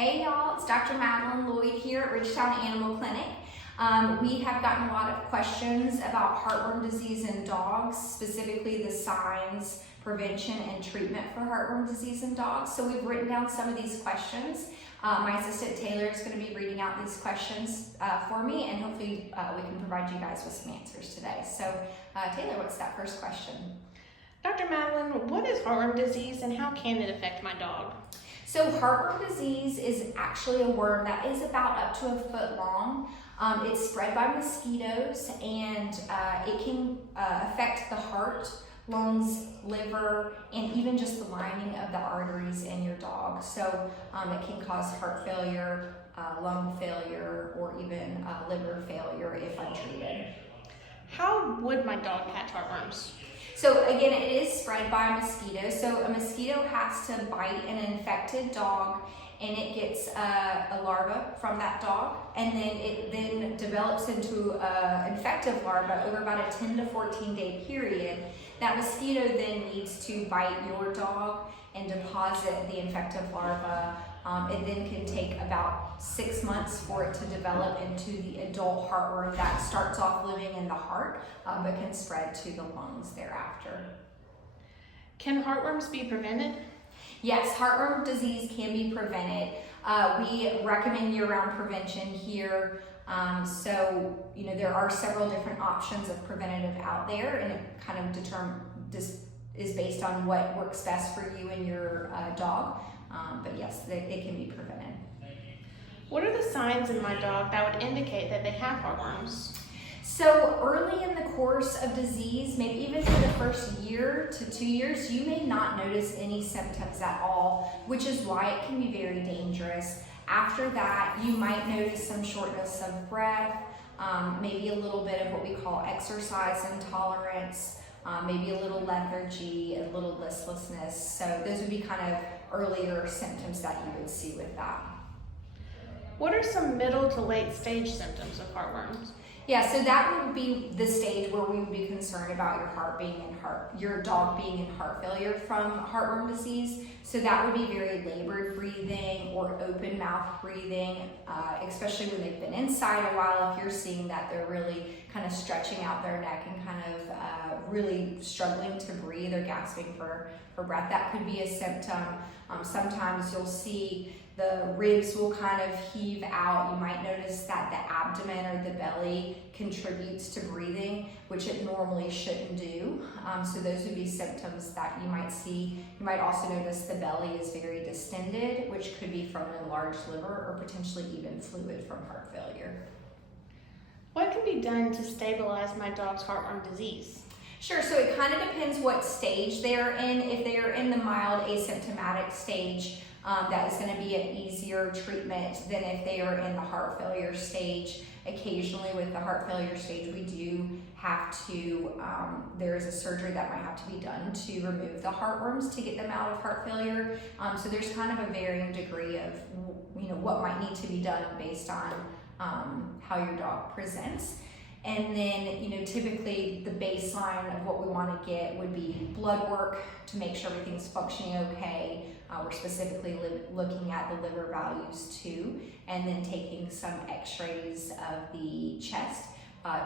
Hey y'all, it's Dr. Madeline Lloyd here at Ridgetown Animal Clinic. We have gotten a lot of questions about heartworm disease in dogs, specifically the signs, prevention, and treatment for heartworm disease in dogs. So we've written down some of these questions. My assistant Taylor is going to be reading out these questions for me, and hopefully we can provide you guys with some answers today. So Taylor, what's that first question? Dr. Madeline, what is heartworm disease and how can it affect my dog? So heartworm disease is actually a worm that is about up to a foot long. It's spread by mosquitoes, and it can affect the heart, lungs, liver, and even just the lining of the arteries in your dog. So it can cause heart failure, lung failure, or even liver failure if untreated. How would my dog catch heartworms? So again, it is spread by a mosquito. So a mosquito has to bite an infected dog, and it gets a larva from that dog, and then it then develops into an infective larva over about a 10 to 14 day period. That mosquito then needs to bite your dog and deposit the infective larva. It then can take about 6 months for it to develop into the adult heartworm that starts off living in the heart, but can spread to the lungs thereafter. Can heartworms be prevented? Yes, heartworm disease can be prevented. We recommend year-round prevention here. So, there are several different options of preventative out there, and it kind of is based on what works best for you and your dog. But yes, it can be prevented. What are the signs in my dog that would indicate that they have heartworms? So early in the course of disease, maybe even for the first year to 2 years, you may not notice any symptoms at all, which is why it can be very dangerous. After that, you might notice some shortness of breath, maybe a little bit of what we call exercise intolerance, maybe a little lethargy, a little listlessness. So those would be kind of earlier symptoms that you would see with that. What are some middle to late stage symptoms of heartworms? Yeah, so that would be the stage where we would be concerned about your dog being in heart failure from heartworm disease. So that would be very labored breathing or open mouth breathing, especially when they've been inside a while. If you're seeing that they're really kind of stretching out their neck and kind of really struggling to breathe or gasping for breath, that could be a symptom. Sometimes you'll see the ribs will kind of heave out. You might notice that the abdomen or the belly contributes to breathing, which it normally shouldn't do. So those would be symptoms that you might see. You might also notice the belly is very distended, which could be from an enlarged liver or potentially even fluid from heart failure. What can be done to stabilize my dog's heartworm disease? Sure, so it kind of depends what stage they're in. If they are in the mild asymptomatic stage, that is going to be an easier treatment than if they are in the heart failure stage. Occasionally with the heart failure stage, we do have to, there is a surgery that might have to be done to remove the heartworms to get them out of heart failure. So there's kind of a varying degree of, what might need to be done based on how your dog presents. And then, typically the baseline of what we want to get would be blood work to make sure everything's functioning okay. We're specifically looking at the liver values too, and then taking some x-rays of the chest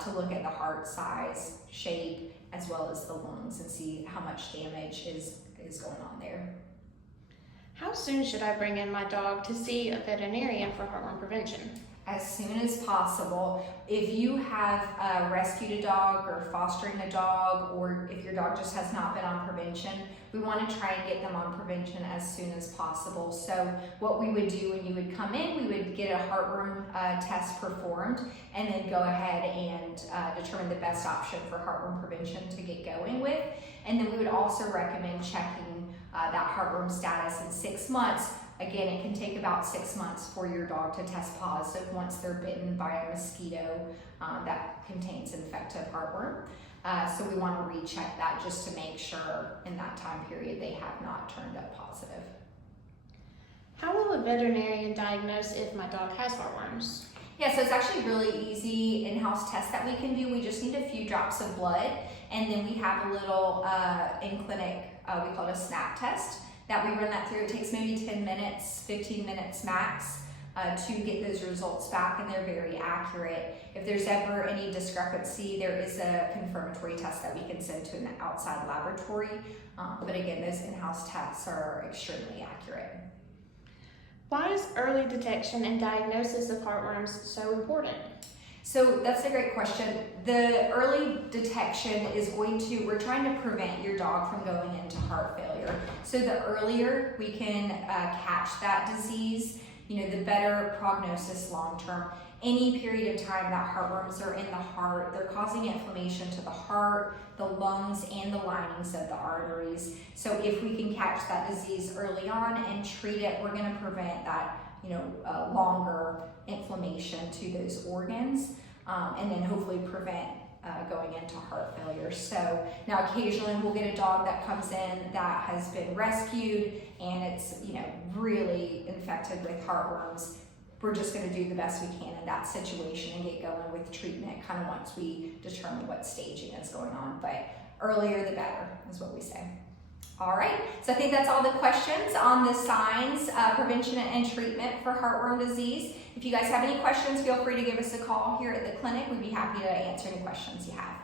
to look at the heart size, shape, as well as the lungs and see how much damage is going on there. How soon should I bring in my dog to see a veterinarian for heartworm prevention? As soon as possible. If you have rescued a dog or fostering a dog, or if your dog just has not been on prevention, we want to try and get them on prevention as soon as possible. So what we would do when you would come in, we would get a heartworm test performed and then go ahead and determine the best option for heartworm prevention to get going with. And then we would also recommend checking that heartworm status in 6 months. Again, it can take about 6 months for your dog to test positive once they're bitten by a mosquito that contains infective heartworm. So we want to recheck that just to make sure in that time period they have not turned up positive. How will a veterinarian diagnose if my dog has heartworms? Yeah, so it's actually really easy in-house test that we can do. We just need a few drops of blood, and then we have a little in-clinic, we call it a snap test. that we run that through. It takes maybe 10 minutes, 15 minutes max to get those results back, and they're very accurate. If there's ever any discrepancy, there is a confirmatory test that we can send to an outside laboratory. But again, those in-house tests are extremely accurate. Why is early detection and diagnosis of heartworms so important? So that's a great question. The early detection is we're trying to prevent your dog from going into heart failure. So the earlier we can catch that disease, the better prognosis long term. Any period of time that heartworms are in the heart, they're causing inflammation to the heart, the lungs, and the linings of the arteries. So if we can catch that disease early on and treat it, we're going to prevent that, longer inflammation to those organs, and then hopefully prevent going into heart failure. So now occasionally we'll get a dog that comes in that has been rescued and it's really infected with heartworms. We're just going to do the best we can in that situation and get going with treatment kind of once we determine what staging is going on. But earlier the better is what we say. All right, so I think that's all the questions on the signs, prevention and treatment for heartworm disease. If you guys have any questions, feel free to give us a call here at the clinic. We'd be happy to answer any questions you have.